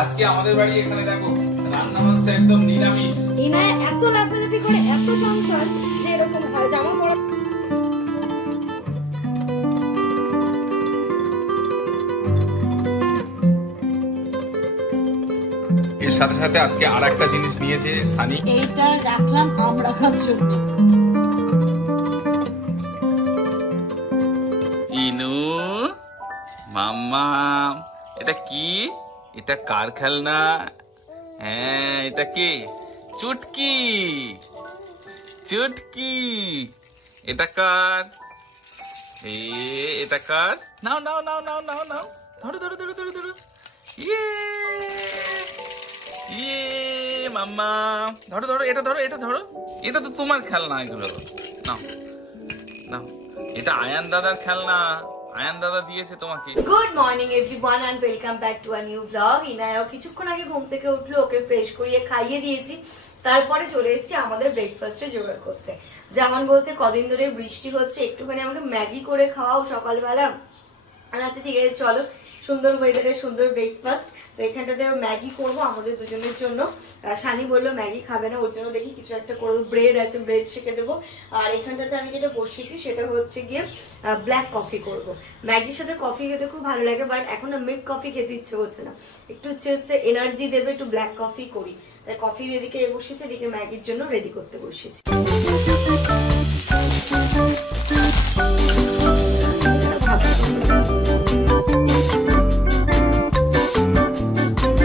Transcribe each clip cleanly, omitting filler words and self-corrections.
আজকে আমাদের বাড়ি এখানে দেখো রান্না হচ্ছে একদম নিরামিষ। ইনায় এত লাফালাফি করে এত চঞ্চল যে এরকম হয় জামা পরা। এর সাথে সাথে আজকে আর একটা জিনিস নিয়েছে সানি। এইটা রাখলাম আম রাখার জন্য। ইনু মাম্মা, এটা কি? এটা কার খেলনা? হ্যাঁ, এটা কি? চুটকি। চুটকি এটা কার? এটা কার? নাও নাও নাও নাও নাও নাও, ধরো ধরো ধরো ধরো ধরো। ইয়ে ইয়ে মাম্মা, ধরো ধরো, এটা ধরো, এটা ধরো। এটা তো তোমার খেলনা, এগুলো নাও নাও। এটা আয়ান দাদার খেলনা, আয়ান দাদা দিয়েছে তোমাকে। Good morning everyone and welcome back to a new blog. ইনায়ও কিছুক্ষণ আগে ঘুম থেকে উঠলো, ওকে ফ্রেশ করিয়ে খাইয়ে দিয়েছি, তারপরে চলে এসেছি আমাদের ব্রেকফাস্টে জোগাড় করতে। যেমন বলছে কদিন ধরে বৃষ্টি হচ্ছে, একটুখানি আমাকে ম্যাগি করে খাওয়াও সকালবেলা। আচ্ছা ঠিক আছে চলো, সুন্দর ওয়েদারে সুন্দর ব্রেকফাস্ট। তো এখানটাতে ম্যাগি করবো আমাদের দুজনের জন্য। সানি বললো ম্যাগি খাবে না, ওর জন্য দেখি কিছু একটা করবো। ব্রেড আছে, ব্রেড সেঁকে দেবো। আর এখানটাতে আমি যেটা বসিয়েছি সেটা হচ্ছে গিয়ে ব্ল্যাক কফি করব। ম্যাগির সাথে কফি খেতে খুব ভালো লাগে, বাট এখন না মিল্ক কফি খেতে ইচ্ছে করছে না, একটু হচ্ছে এনার্জি দেবে, একটু ব্ল্যাক কফি করি। তাই কফির এদিকে বসিয়েছি, এদিকে ম্যাগির জন্য রেডি করতে বসিয়েছি।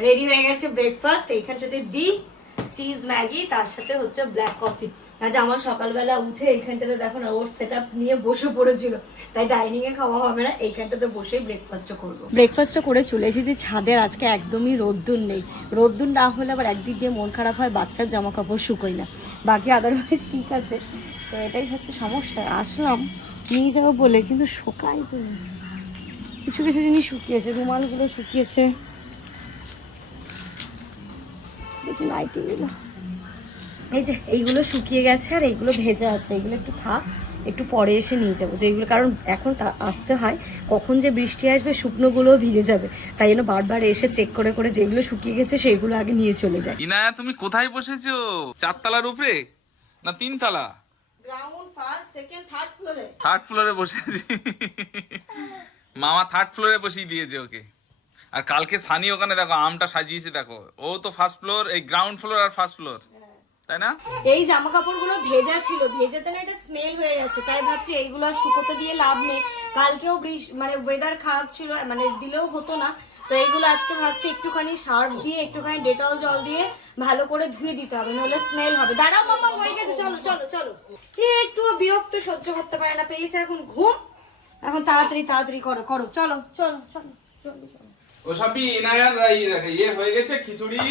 রেডি হয়ে গেছে ব্রেকফাস্ট। এইখানটাতে দি চিজ ম্যাগি, তার সাথে হচ্ছে ব্ল্যাক কফি। আজ আমার সকালবেলা উঠে এইখানটাতে দেখো না ওর সেট আপ নিয়ে বসে পড়েছিল, তাই ডাইনিং এ খাওয়া হবে না, এইখানটাতে বসে ব্রেকফাস্টটা করবো। ব্রেকফাস্টটা করে চলে এসেছি ছাদের। আজকে একদমই রোদ্দুর নেই, রোদ্দুর না হলে আবার একদিক দিয়ে মন খারাপ হয়, বাচ্চার জামা কাপড় শুকোয় না, বাকি আদারওয়াইজ ঠিক আছে। তো এটাই হচ্ছে সমস্যা। আসলাম নিয়ে যাবো বলে, কিন্তু শুকাই তো কিছু কিছু জিনিস শুকিয়েছে, রুমালগুলো শুকিয়েছে, দেখি নাইটিগুলো, এই যে এইগুলো শুকিয়ে গেছে আর এইগুলো ভেজা আছে, এগুলো একটু থাক, একটু পরে এসে নিয়ে যাবো। যে এইগুলো কারণ এখন আসতে হয়, কখন যে বৃষ্টি আসবে শুকনোগুলোও ভিজে যাবে, তাই জন্য বারবার এসে চেক করে করে যেগুলো শুকিয়ে গেছে সেইগুলো আগে নিয়ে চলে যায়। ইনায়া তুমি কোথায় বসেছো? চারতলার উপরে না তিনতলা? গ্রাউন্ড, ফার্স্ট, সেকেন্ড, থার্ড ফ্লোরে। থার্ড ফ্লোরে বসেছি। মামা থার্ড ফ্লোরে বসিয়ে দিয়েছে ওকে। আর কালকে সানি ওখানে দেখো আমটা সাজিয়েছে, দেখো ও তো ফার্স্ট ফ্লোর, এই গ্রাউন্ড ফ্লোর আর ফার্স্ট ফ্লোর, তাই না? এই জামা কাপড়গুলো ভেজা ছিল, ভেজাতে না এটা স্মেল হয়ে গেছে, তাই ভাবছি এইগুলো আর শুকোতে দিয়ে লাভ নেই। কালকেও মানে ওয়েদার খারাপ ছিল, মানে দিলেও হতো না, তো এইগুলো আজকে ভাবছি একটুখানি সার্ফ দিয়ে, একটুখানি ডেটল জল দিয়ে ভালো করে ধুয়ে দিতে হবে, নাহলে স্মেল হবে। দাঁড়াও মামা, হয়ে গেছে, চলো চলো চলো। একটু বিরক্ত সহ্য করতে পারে না, পেয়েছে এখন ঘুম, এখন তাড়াতাড়ি তাড়াতাড়ি করো করো, চলো চলো চলো চলো চলো। ও সবই ইনায়ার ইয়ে হয়ে গেছে খিচুড়ি।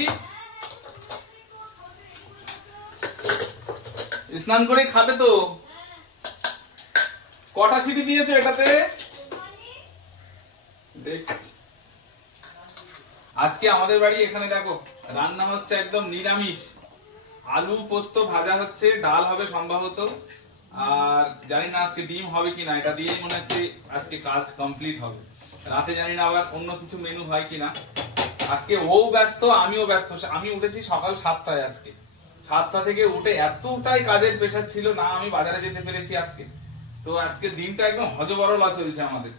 স্নান করে খাবে তো। কটা সিটি দিয়েছো এটাতে? দেখছি। আজকে আমাদের বাড়ি এখানে দেখো রান্না হচ্ছে একদম নিরামিষ। আলু পোস্ত ভাজা হচ্ছে, ডাল হবে সম্ভবত, আর জানি না আজকে ডিম হবে কিনা, এটা দিয়েই মনে হচ্ছে আজকে কাজ কমপ্লিট হবে। রাতে জানি না আবার অন্য কিছু মেনু হয় কিনা। আজকে ও ব্যস্ত, আমিও ব্যস্ত। আমি উঠেছি সকাল 7টায়, আজকে 7টা থেকে উঠে এতটাই কাজের প্রেশার ছিল না, আমি বাজারে যেতে পেরেছি আজকে। তো আজকে দিনটা একদম হজবরলা চলছে আমাদের।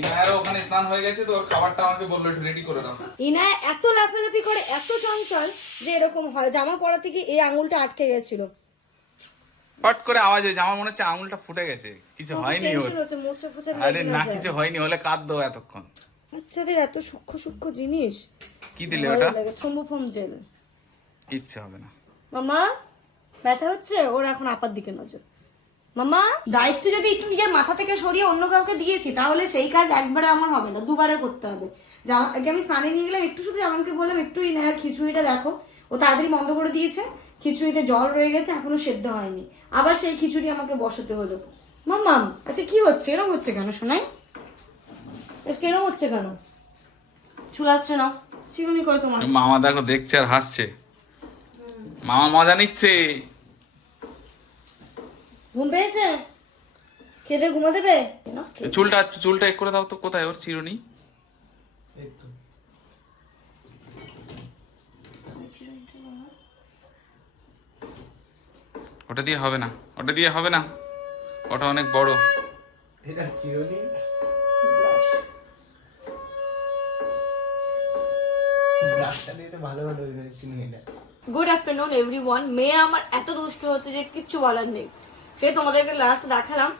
ইনায়ারও ওখানে স্নান হয়ে গেছে, তো ওর খাবারটা আমাকে বললো একটু রেডি করে দাও। ইনায়া এত লাফালাফি করে এত চঞ্চল যে এরকম হয়, জামা পরা থেকে এই আঙুলটা আটকে গেছিল, পট করে আওয়াজ হয়েছে, আমার মনে হচ্ছে আঙুলটা ফুটে গেছে। কিছু হয়নি ওর, আরে না কিছু হয়নি, হলে কাঁদতো এতক্ষণ। বাচ্চাদের এত সূক্ষ্ম সূক্ষ্ম জিনিস। কি দিলে ওটা? থ্রোম্বোফোম জেল। কিচ্ছু হবে না। মামা ব্যথা হচ্ছে ওর, এখন আপার দিকে নজর। মামা দায়িত্ব যদি একটু নিজের মাথা থেকে সরিয়ে অন্য কাউকে দিয়েছি, তাহলে সেই কাজ একবারে আমার হবে না, দুবারে করতে হবে। আগে আমি স্নানে নিয়ে গেলাম, একটু শুধু আমাকে বললাম একটু ইনায়ার খিচুড়িটা দেখো, ও তাড়াতাড়ি বন্ধ করে দিয়েছে, খিচুড়িতে জল রয়ে গেছে, এখনো সেদ্ধ হয়নি, আবার সেই খিচুড়ি আমাকে বসাতে হলো। মাম্মাম আচ্ছা কি হচ্ছে, এরকম হচ্ছে কেন শোনাই, এরকম হচ্ছে কেন? চুলাচ্ছে না চিরুনি কয় তোমার? মামা দেখো দেখছে আর হাসছে, মামা মজা নিচ্ছে। ঘুম পেয়েছে, খেতে ঘুমা দেবে। চুলটা চুলটা এক করে দাও তো, কোথায় ওর চিরুনি? চিরুনিটা বাবা। ওটা দিয়ে হবে না, ওটা দিয়ে হবে না, ওটা অনেক বড়। এটা চিরুনি Brush। ব্রাশটা দিয়ে তো ভালো ভালো হয়ে চিরুনিটা। Good afternoon everyone. মেয়ে আমার এত দুষ্ট হচ্ছে যে কিচ্ছু বলার নেই। সে তোমাদেরকে লাস্ট দেখালাম,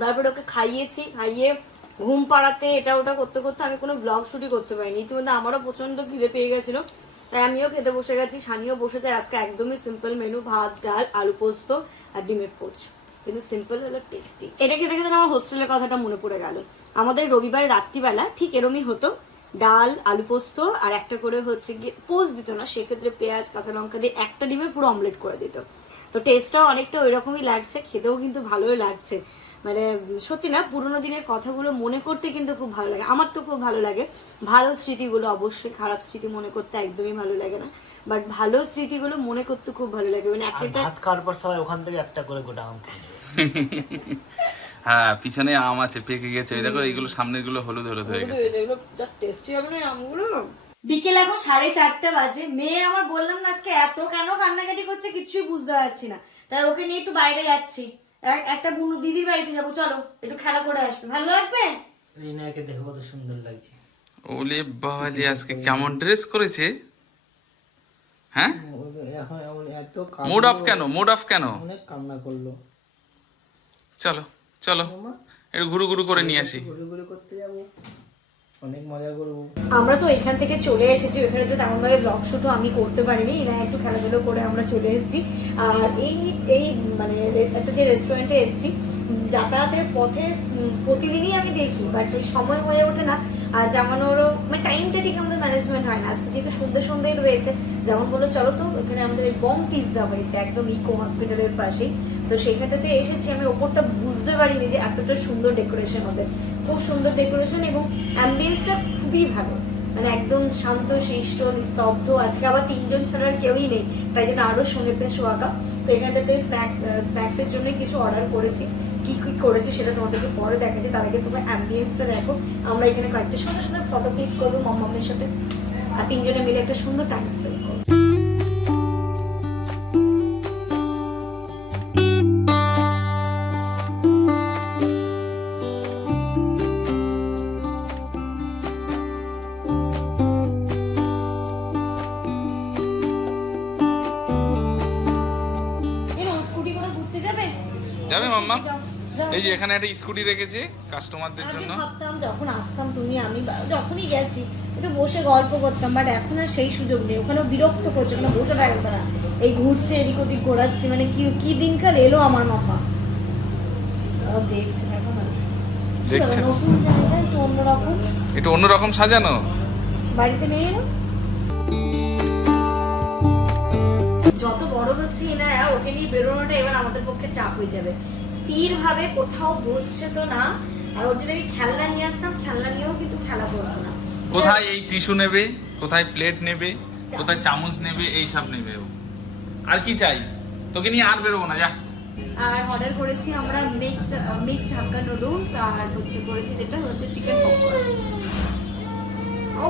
তারপরে ওকে খাইয়ে ঘুম পাড়াতে এটা ওটা করতে করতে আমি কোনো ব্লগ শুটই করতে পারিনি। ইতিমধ্যে আমারও প্রচন্ড খিদে পেয়ে গেছিলো, তাই আমিও খেতে বসে গেছি, সানিও বসেছে। আজকে একদমই সিম্পল মেনু, ভাত ডাল আলু পোস্ত আর ডিমের পোচ, কিন্তু সিম্পল হলো টেস্টি। এটা খেতে খেতে আমার হোস্টেলের কথাটা মনে পড়ে গেল। আমাদের রবিবার রাত্রিবেলা ঠিক এরমই হতো, ডাল আলু পোস্ত আর একটা করে হচ্ছে গিয়ে পোস্ট দিত না, সেক্ষেত্রে পেঁয়াজ কাঁচা লঙ্কা দিয়ে একটা ডিমে পুরো অমলেট করে দিত। তো টেস্টটাও অনেকটা ওই রকমই লাগছে, খেতেও কিন্তু ভালোই লাগছে। মানে সত্যি না, পুরোনো দিনের কথাগুলো মনে করতে কিন্তু খুব ভালো লাগে, আমার তো খুব ভালো লাগে। ভালো স্মৃতিগুলো, অবশ্যই খারাপ স্মৃতি মনে করতে একদমই ভালো লাগে না, বাট ভালো স্মৃতিগুলো মনে করতে খুব ভালো লাগে। মানে আর একটা ভাত খাওয়ার পর সবাই ওখান থেকে একটা করে গোটা আম খেয়ে নেবে। হ্যাঁ, পিছনে আম আছে, পেকে গেছে। ওই দেখো, এইগুলো সামনের গুলো হলুদ হলুদ হয়ে গেছে। টেস্টি হবে না আমগুলো। বিকেল এখন 4:30 বাজে। মেয়ে আমার বললাম না আজকে এত কেন কান্নাকাটি করছে কিছুই বুঝতে পারছি না, তাই ওকে নিয়ে একটু বাইরে যাচ্ছি। একটা বুনু দিদির বাড়িতে যাবো, চলো একটু খেলা করে আসবে, ভালো লাগবে। রিনাকে দেখো কত সুন্দর লাগছে। ওলে বাবালে, আজকে কেমন ড্রেস করেছে। হ্যাঁ, এখন এত মুড অফ কেন, মুড অফ কেন? অনেক কান্না করলো। চলো চলো একটু ঘুরু ঘুরু করে নিয়ে আসি। ঘুরে ঘুরে করতে যাবো, অনেক মজা করবো। আমরা তো এখান থেকে চলে এসেছি, ওখানে তো তেমন ভাবে ব্লগ শুটও আমি করতে পারিনি, এরা একটু খেলাধুলো করে আমরা চলে এসেছি। আর এই মানে একটা যে রেস্টুরেন্টে এসেছি, যাতায়াতের পথে প্রতিদিনই আমি দেখি, বাট ওই সময় হয়ে ওঠে না। আর যেমন ওরও মানে টাইমটা ঠিক আমাদের ম্যানেজমেন্ট হয় না। আজকে যেহেতু সন্ধ্যেই রয়েছে, যেমন বললো চলো তো এখানে আমাদের বং পিৎজা হয়েছে একদম ইকো হসপিটালের পাশেই, তো সেখানটাতে এসেছি। আমি ওপরটা বুঝতে পারিনি যে এতটা সুন্দর ডেকোরেশন ওদের, খুব সুন্দর ডেকোরেশন এবং অ্যাম্বিয়েন্সটা খুবই ভালো, মানে একদম শান্ত শিষ্ট নিস্তব্ধ। আজকে আবার 3 জন ছাড়া আর কেউই নেই, তাই জন্য আরো শুনে পেয়ে শোয়াকা। তো এখানটাতে স্ন্যাক্সের জন্য কিছু অর্ডার করেছি, কি কি করেছি সেটা তোমাদেরকে পরে দেখাচ্ছি। তার আগে তোমরা অ্যাম্বিয়েন্সটা দেখো। আমরা এখানে কয়েকটা সুন্দর সুন্দর ফটো ক্লিক করবো মাম্মামের সাথে, আর 3 জনে মিলে একটা সুন্দর টাইম স্পেন্ড করবো। যাবে মাম্মা? এই যে এখানে একটা স্কুটি রেখেছে কাস্টমারদের জন্য। ভাবতাম যখন আসতাম তুমি আমি যখনই গেছি একটু বসে গল্প করতাম, বাট এখন আর সেই সুযোগ নেই। ওখানেও বিরক্ত করছে, ওখানে বসে থাকবে না, এই ঘুরছে এদিক ওদিক ঘোরাচ্ছে। মানে কি দিনকাল এলো আমার মাথা। দেখছে এখন দেখছে নতুন জায়গা, একটু অন্যরকম, একটু অন্যরকম সাজানো। বাড়িতে নেই এলো। যত বড় হচ্ছে না ওকে নিয়ে বেরোনোটা এবার আমাদের পক্ষে চাপ হয়ে যাবে। স্থির ভাবে কোথাও বসছে তো না, আর ওর যদি আমি খেলনা নিয়ে আসতাম, খেলনা নিয়েও কিন্তু খেলা করতো না। কোথায় এই টিস্যু নেবে, কোথায় প্লেট নেবে, কোথায় চামচ নেবে, এই সব নেবে ও। আর কি চাই তোকে নিয়ে? আর বেরোবো না, যা। আর অর্ডার করেছি আমরা মিক্সড হাক্কা নুডলস, আর হচ্ছে করেছি যেটা হচ্ছে চিকেন পপকর্ন। ও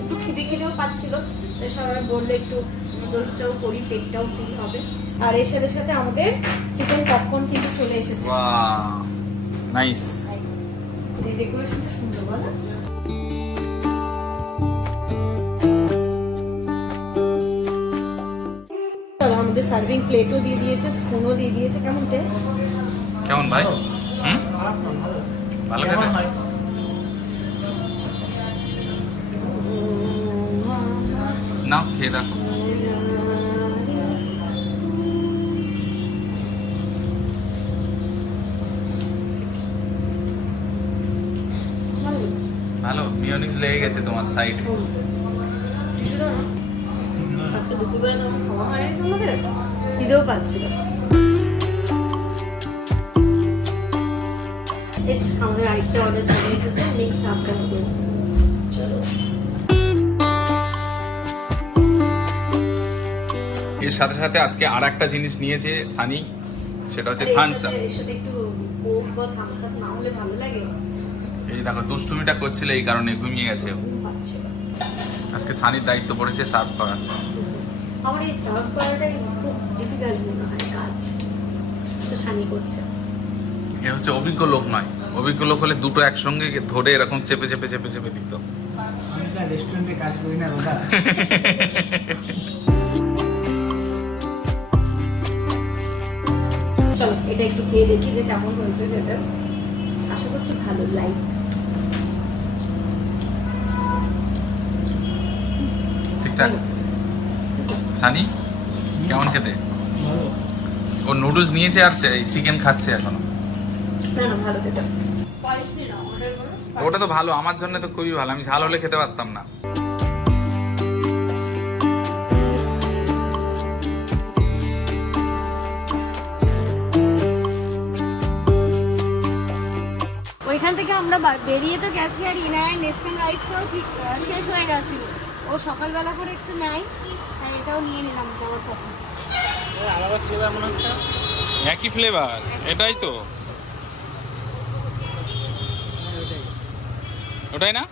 একটু খিদেও পাচ্ছিল, তো সবাই বললো একটু নুডলসটাও করি, পেটটাও ফ্রি হবে। আর এর সাথে সাথে আমাদের চিকেন পপকর্ন কিন্তু চলে এসেছে। Wow, nice. এই ডেকোরেশনটা সুন্দর বলো। আমাদের সার্ভিং প্লেটও দিয়ে দিয়েছে, স্পুনও দিয়ে দিয়েছে। কেমন টেস্ট? কেমন ভাই? ভালো খেতে? নাও খেয়ে দেখো। ভালো, মিয়োনিজ লেগে গেছে তোমার সাইডে। আজকে দুপুরবেলা তো খাওয়া হয়নি তোমাদের, খিদেও পাচ্ছিল। আমাদের আরেকটা অর্ডার চলে এসেছে, মিক্সড হাক্কা নুডলস। চলো। এর সাথে সাথে আজকে আর একটা জিনিস নিয়েছে সানি, সেটা হচ্ছে থামস আপ। এর সাথে একটু কোক বা থামস আপ না হলে ভালো লাগে। এই দেখো দুষ্টুমিটা করছিল, এই কারণে ঘুমিয়ে গেছে। ঘুম পাচ্ছিল। আজকে সানির দায়িত্ব পড়েছে সার্ভ করার। আমার এই সার্ভ করাটাই খুব ডিফিকাল্ট মনে হয় কাজ, তো শানি করছে। এ হচ্ছে অভিজ্ঞ লোক নয়, অভিজ্ঞ লোক হলে দুটো একসঙ্গে ধরে এরকম চেপে চেপে চেপে চেপে দিত। আমি তো রেস্টুরেন্টে কাজ করি না দাদা। চলো এটা একটু খেয়ে দেখি যে কেমন হয়েছে খেতে। আশা করছি ভালো। লাইক ঠিকঠাক। সানি কেমন খেতে? ভালো। ও নুডলস নিয়েছে আর চিকেন খাচ্ছে এখনো। না না ভালো খেতে। ওটা তো ভালো, আমার জন্য তো খুবই ভালো, আমি ঝাল হলে খেতে পারতাম না। ওইখান থেকে আমরা বেরিয়ে তো গেছি, আর ইনায়ের নেস্টান রাইসটাও ঠিক শেষ হয়ে গেছিল। ও সকালবেলা করে একটু নেয়, তাই এটাও নিয়ে নিলাম যাওয়ার পথে। আলাদা ফ্লেভার মনে হচ্ছে। একই ফ্লেভার, এটাই তো, ওটাই না?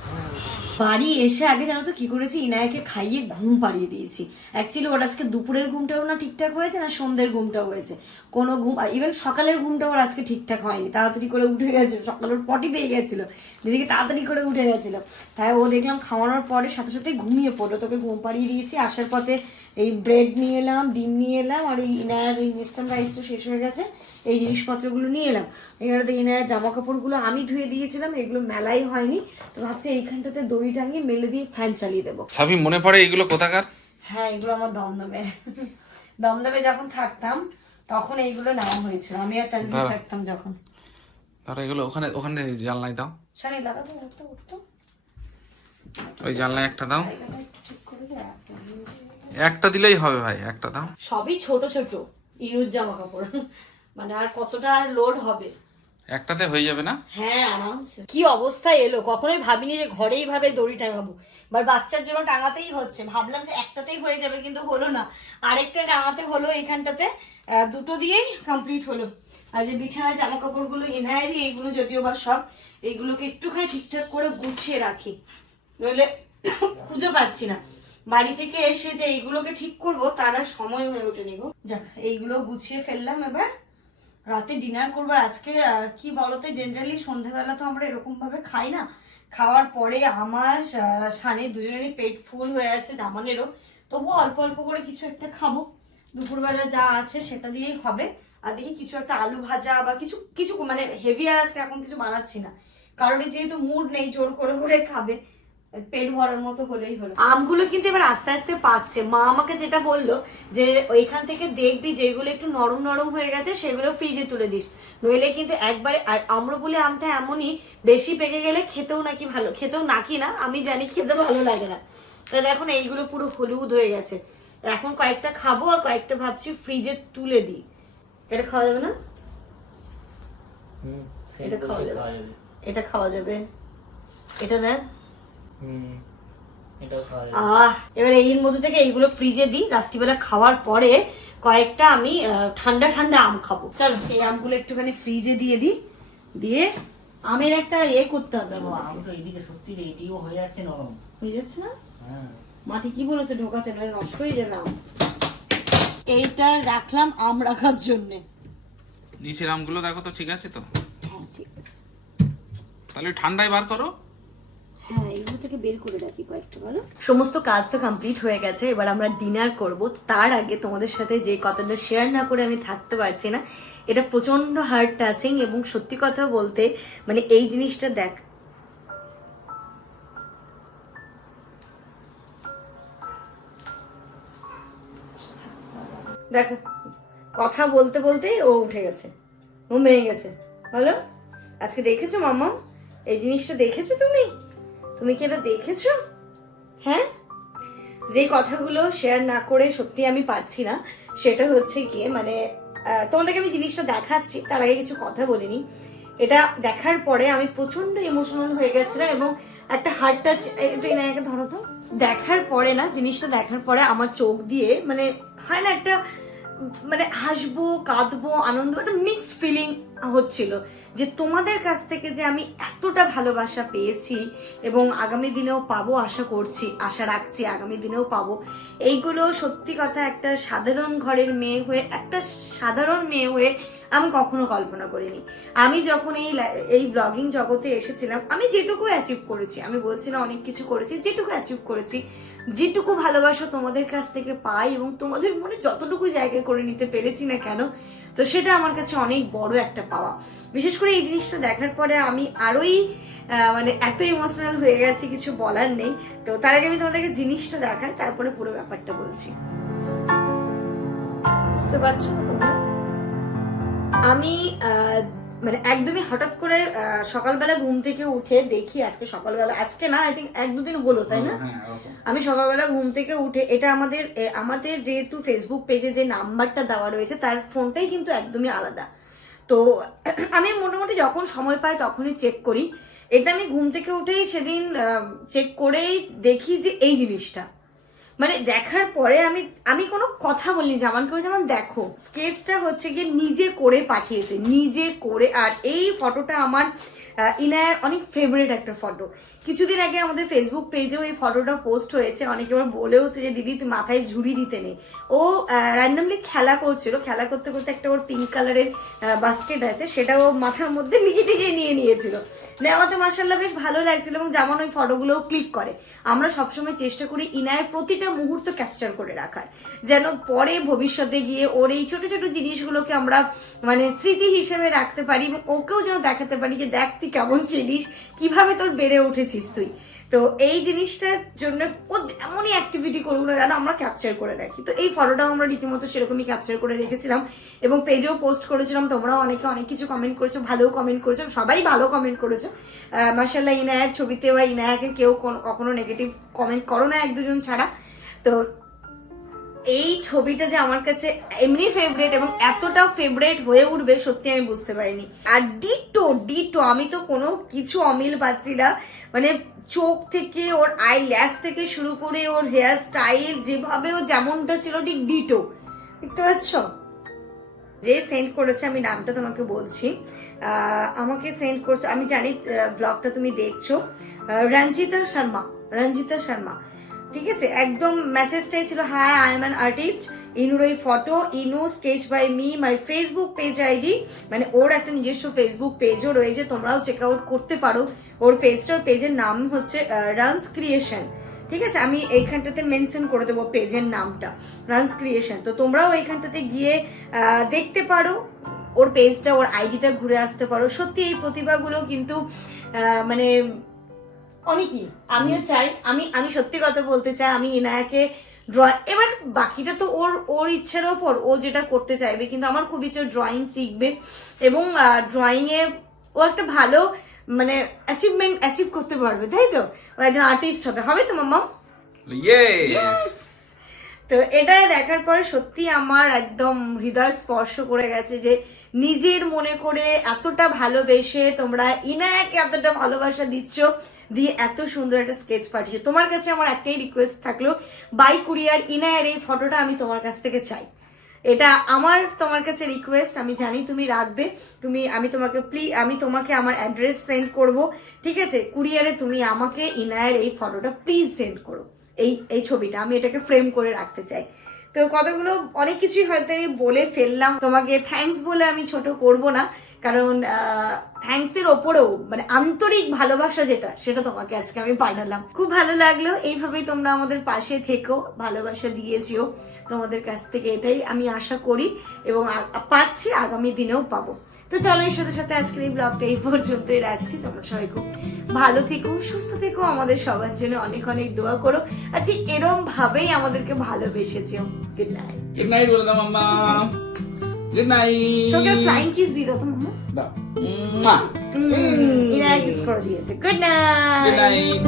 বাড়ি এসে আগে জানো তো কি করেছি, ইনায়াকে খাইয়ে ঘুম পাড়িয়ে দিয়েছি। অ্যাকচুয়ালি ওর আজকে দুপুরের ঘুমটাও না ঠিকঠাক হয়েছে, না সন্ধ্যের ঘুমটাও হয়েছে, কোনো ঘুম, ইভেন সকালের ঘুমটাও ওর আজকে ঠিকঠাক হয়নি। তাড়াতাড়ি করে উঠে গেছিল, সকালে ওর পটি পেয়ে গেছিল, দিদিকে তাড়াতাড়ি করে উঠে গেছিল। তাই ও দেখলাম খাওয়ানোর পরে সাথে সাথে ঘুমিয়ে পড়লো, তোকে ঘুম পাড়িয়ে দিয়েছি। আসার পথে এই ব্রেড নিয়ে এলাম, ডিম নিয়ে এলাম, আর এই ইনায়ার এই ইনস্ট্যান্ট রাইসটা শেষ হয়ে গেছে, এই জিনিসপত্রগুলো নিয়ে এলাম। এবারে ইনায়ার জামা কাপড়গুলো আমি ধুয়ে দিয়েছিলাম, এগুলো মেলাই হয়নি, তো ভাবছি এইখানটাতে দড়ি টাঙিয়ে মেলে দিয়ে ফ্যান চালিয়ে দেবো। সাবি মনে পড়ে এগুলো কোথাকার? হ্যাঁ এগুলো আমার দমদমে, দমদমে যখন থাকতাম তখন এইগুলো নেওয়া হয়েছিল, আমি আর তানভীর থাকতাম যখন। তারা এগুলো ওখানে ওখানে জানলায় দাও, শাড়ি লাগাতে উঠতে উঠতো, ওই জানলায় একটা দাও। জায়গাটা একটু ঠিক করে দে, একটা দিলেই হবে ভাই, একটা দাও। সবই ছোট ছোট ইউজ জামা কাপড়, মানে আর কতটা আর লোড হবে। একটাতে হয়ে যাবে না? হ্যাঁ আরামসে। কি অবস্থা এলো, কখনোই ভাবিনি যে ঘরেই ভাবে দড়ি টাঙাবো, বা বাচ্চার জন্য টাঙাতেই হচ্ছে। ভাবলাম যে একটাতেই হয়ে যাবে, কিন্তু হলো না, আরেকটা টাঙাতে হলো এখানটাতে, দুটো দিয়েই কমপ্লিট হলো। আর যে বিছানায় জামা কাপড়গুলো ইনায়ারই, এইগুলো যদিও বা সব, এইগুলোকে একটুখানি ঠিকঠাক করে গুছিয়ে রাখি, নইলে খুঁজে পাচ্ছি না। বাড়ি থেকে এসে যে এইগুলোকে ঠিক করবো তার আর সময় হয়ে ওঠেনি গো। যাক এইগুলো গুছিয়ে ফেললাম, এবার রাতে ডিনার করবার। আজকে কি বলতো, জেনারেলি সন্ধ্যাবেলা তো আমরা এরকম ভাবে খাই না, খাওয়ার পরে আমার সানি দুজনেরই পেট ফুল হয়ে আছে, জামানেরও, তবুও অল্প অল্প করে কিছু একটা খাবো। দুপুরবেলা যা আছে সেটা দিয়েই হবে। আর দেখি কিছু একটা আলু ভাজা বা কিছু কিছু মানে হেভি আর আজকে এখন কিছু বানাচ্ছি না, কারণ যেহেতু মুড নেই জোর করে করে খাবে, পেট ভরার মতো হলেই হলো। আমগুলো কিন্তু এবার আস্তে আস্তে পাকছে। মা আমাকে যেটা বললো যে ওইখান থেকে দেখবি যেগুলো একটু নরম নরম হয়ে গেছে সেগুলো ফ্রিজে তুলে দিস, নইলে কিন্তু একবারে। আর আম্রপলি আমটা এমনই, বেশি পেকে গেলে খেতেও নাকি ভালো, খেতেও নাকি না আমি জানি, খেতে ভালো লাগে না। তাহলে এখন এইগুলো পুরো হলুদ হয়ে গেছে, এখন কয়েকটা খাবো আর কয়েকটা ভাবছি ফ্রিজে তুলে দিই। এটা খাওয়া যাবে না? এটা খাওয়া যাবে, এটা খাওয়া যাবে, এটা দেখ। এবার এর মধ্যে থেকে এইগুলো ফ্রিজে দিই, রাত্রিবেলা খাওয়ার পরে কয়েকটা আমি ঠান্ডা ঠান্ডা আম খাবো। চলো এই আমগুলো একটুখানি ফ্রিজে দিয়ে দিই, দিয়ে আমের একটা করতে হবে। আম তো এদিকে সত্যি এইটিও হয়ে যাচ্ছে নরম, হয়ে যাচ্ছে না? হ্যাঁ মাটি কি বলেছে ঢোকাতে, নয় নষ্ট হয়ে যাবে আম। এইটা রাখলাম আম রাখার জন্যে। নিচের আমগুলো দেখো তো ঠিক আছে তো? হ্যাঁ ঠিক আছে, তাহলে ঠান্ডায় বার করো। হ্যাঁ এগুলো থেকে বের করে রাখি কয়েকটা, বলো। সমস্ত কাজ তো কমপ্লিট হয়ে গেছে, এবার আমরা ডিনার করব। তার আগে তোমাদের সাথে যে কথাটা শেয়ার না করে আমি থাকতে পারছি না, এটা প্রচন্ড হার্ট টাচিং, এবং সত্যি কথা বলতে মানে এই জিনিসটা দেখো, কথা বলতে বলতে ও উঠে গেছে, ও মেয়ে গেছে। বলো আজকে দেখেছো মামা, এই জিনিসটা দেখেছো তুমি? তুমি কি এটা দেখেছো? হ্যাঁ, যে কথাগুলো শেয়ার না করে সত্যি আমি পারছি না, সেটা হচ্ছে গিয়ে মানে তোমাদেরকে আমি জিনিসটা দেখাচ্ছি, তার আগে কিছু কথা বলিনি। এটা দেখার পরে আমি প্রচন্ড ইমোশনাল হয়ে গেছিলাম, এবং একটা হার্ট টাচ, একটু এনাকে ধরো তো। দেখার পরে না, জিনিসটা দেখার পরে আমার চোখ দিয়ে মানে হয় না একটা মানে হাসবো কাঁদবো আনন্দ, একটা মিক্স ফিলিং হচ্ছিল যে তোমাদের কাছ থেকে যে আমি এতটা ভালোবাসা পেয়েছি এবং আগামী দিনেও পাবো আশা করছি, আশা রাখছি আগামী দিনেও পাবো। এইগুলো সত্যি কথা একটা সাধারণ ঘরের মেয়ে হয়ে, একটা সাধারণ মেয়ে হয়ে আমি কখনো কল্পনা করিনি। আমি যখন এই ব্লগিং জগতে এসেছিলাম, আমি যেটুকু অ্যাচিভ করেছি, আমি বলছি না অনেক কিছু করেছি, যেটুকু অ্যাচিভ করেছি, যেটুকু ভালোবাসা তোমাদের কাছ থেকে পাই এবং তোমাদের মনে যতটুকু জায়গা করে নিতে পেরেছি না কেন, তো সেটা আমার কাছে অনেক বড় একটা পাওয়া। বিশেষ করে এই জিনিসটা দেখার পরে আমি আরোই মানে এত ইমোশনাল হয়ে গেছি, কিছু বলার নেই। তো তার আগে আমি তোমাদেরকে জিনিসটা দেখাই, তারপরে পুরো ব্যাপারটা বলছি। বুঝতে পারছো না তোমরা? আমি মানে একদমই হঠাৎ করে সকালবেলা ঘুম থেকে উঠে দেখি, আজকে সকালবেলা, আজকে না আই থিঙ্ক 1-2 দিন হলো, তাই না? আমি সকালবেলা ঘুম থেকে উঠে, এটা আমাদের যেহেতু ফেসবুক পেজে যে নাম্বারটা দেওয়া রয়েছে তার ফোনটাই কিন্তু একদমই আলাদা। তো আমি মোটামুটি যখন সময় পাই তখনই চেক করি। এটা আমি ঘুম থেকে উঠেই সেদিন চেক করেই দেখি যে এই জিনিসটা, মানে দেখার পরে আমি কোনো কথা বলিনি, জামানকে বলে যেমন দেখো স্কেচটা হচ্ছে গিয়ে নিজে করে পাঠিয়েছে, নিজে করে। আর এই ফটোটা আমার ইনায়ার অনেক ফেভারিট একটা ফটো। কিছুদিন আগে আমাদের ফেসবুক পেজেও এই ফটোটা পোস্ট হয়েছে, অনেকে আবার বলেওছে যে দিদি তুই মাথায় ঝুড়ি দিতে নেই। ও র্যান্ডমলি খেলা করছিল, খেলা করতে করতে একটা ওর পিঙ্ক কালারের বাস্কেট আছে, সেটা ও মাথার মধ্যে নিজে নিয়েছিল। নেওয়াতে মাশাআল্লাহ বেশ ভালো লাগছিল এবং যেমন ওই ফটোগুলোও ক্লিক করে। আমরা সবসময় চেষ্টা করি ইনায়ের প্রতিটা মুহূর্ত ক্যাপচার করে রাখার, যেন পরে ভবিষ্যতে গিয়ে ওর এই ছোট ছোট জিনিসগুলোকে আমরা মানে স্মৃতি হিসেবে রাখতে পারি এবং ওকেও যেন দেখাতে পারি যে দেখ তুই কেমন ছিলিস, কিভাবে তোর বেড়ে উঠেছিস তুই। তো এই জিনিসটার জন্য ও যেমনই অ্যাক্টিভিটি করুক না কেন আমরা ক্যাপচার করে রাখি। তো এই ফটোটাও আমরা রীতিমতো সেরকমই ক্যাপচার করে রেখেছিলাম এবং পেজেও পোস্ট করেছিলাম। তোমরাও অনেকে অনেক কিছু কমেন্ট করেছো, ভালো কমেন্ট করেছো, সবাই ভালো কমেন্ট করেছো মাশাআল্লাহ। ইনায়ার ছবিতে বা ইনায়াকে কেউ কখনো নেগেটিভ কমেন্ট করো না, 1-2 জন ছাড়া। তো এই ছবিটা যে আমার কাছে এমনি ফেভারিট এবং এতটা ফেভারিট হয়ে উঠবে সত্যি আমি বুঝতে পারিনি। আর ডিটো আমি তো কোনো কিছু অমিল পাচ্ছি না, মানে চোখ থেকে ওর আই ল্যাশ থেকে শুরু করে ওর হেয়ার স্টাইল যেভাবে ও যেমনটা ছিল ঠিক ডিটো। দেখতে পাচ্ছ? যে সেন্ড করেছে, আমি নামটা তোমাকে বলছি, আমাকে সেন্ড করছো, আমি জানি ব্লগটা তুমি দেখছো, রঞ্জিতা শর্মা, ঠিক আছে? একদম মেসেজটাই ছিল hi I am an artist, ইনুর ওই photo, Inu sketch by me, my Facebook page ID, মানে ওর একটা নিজস্ব ফেসবুক পেজও রয়েছে, তোমরাও চেক আউট করতে পারো ওর পেজটা। ওর পেজের নাম হচ্ছে রানস ক্রিয়েশন, ঠিক আছে? আমি এইখানটাতে মেনশন করে দেবো পেজের নামটা, রানস ক্রিয়েশন। তো তোমরাও এইখানটাতে গিয়ে দেখতে পারো ওর পেজটা, ওর আইডিটা ঘুরে আসতে পারো। সত্যি এই প্রতিভাগুলো কিন্তু মানে অনেকই, আমিও চাই, আমি সত্যি কথা বলতে চাই, আমি ইনায়াকে এবার বাকিটা তো ওর ইচ্ছার ওপর, ও যেটা করতে চাইবে, কিন্তু আমার খুব ইচ্ছে ড্রয়িং শিখবে এবং ড্রয়িংয়ে ও একটা ভালো মানে অ্যাচিভ করতে পারবে, তাই তো? ও একজন আর্টিস্ট হবে তো মাম্মা? ইয়েস। তো এটা দেখার পরে সত্যি আমার একদম হৃদয় স্পর্শ করে গেছে যে নিজের মনে করে এতটা ভালোবেসে তোমরা ইনায়াকে এতটা ভালোবাসা দিচ্ছ, দিয়ে এত সুন্দর একটা স্কেচ পাঠিয়েছো। তোমার কাছে আমার একটাই রিকোয়েস্ট থাকলো, বাই কুরিয়ার ইনায়ার এই ফটোটা আমি তোমার কাছ থেকে চাই। এটা আমার তোমার কাছে রিকোয়েস্ট, আমি জানি তুমি রাখবে। আমি তোমাকে আমার অ্যাড্রেস সেন্ড করব, ঠিক আছে? কুরিয়ারে তুমি আমাকে ইনায়ার এই ফটোটা প্লিজ সেন্ড করো, এই ছবিটা আমি এটাকে ফ্রেম করে রাখতে চাই। তো কতগুলো অনেক কিছুই হয়তো আমি বলে ফেললাম, তোমাকে থ্যাঙ্কস বলে আমি ছোট করব না, কারণ থ্যাঙ্কসের ওপরেও মানে আন্তরিক ভালোবাসা যেটা, সেটা তোমাকে আজকে আমি পাঠালাম। খুব ভালো লাগলো, এইভাবেই তোমরা আমাদের পাশে থেকো, ভালোবাসা দিয়েছিও তোমাদের কাছ থেকে, এটাই আমি আশা করি এবং পাচ্ছি, আগামী দিনেও পাবো। তো চলো এর সাথে সাথে আজকের এই ব্লগটা এই পর্যন্তই রাখছি। তোমরা সবাই খুব ভালো থেকো, সুস্থ থেকো, আমাদের সবার জন্য অনেক অনেক দোয়া করো, আর ঠিক এরকম ভাবেই আমাদেরকে ভালোবেসেছো। Good night. গুড নাইট বলে দাও মাম্মা। Good night. সবাইকে ফ্লাইং কিস দিয়ে দাও তো মাম্মা। দাও। ইনায়া কিস করে দিয়েছে। Good night. Good night.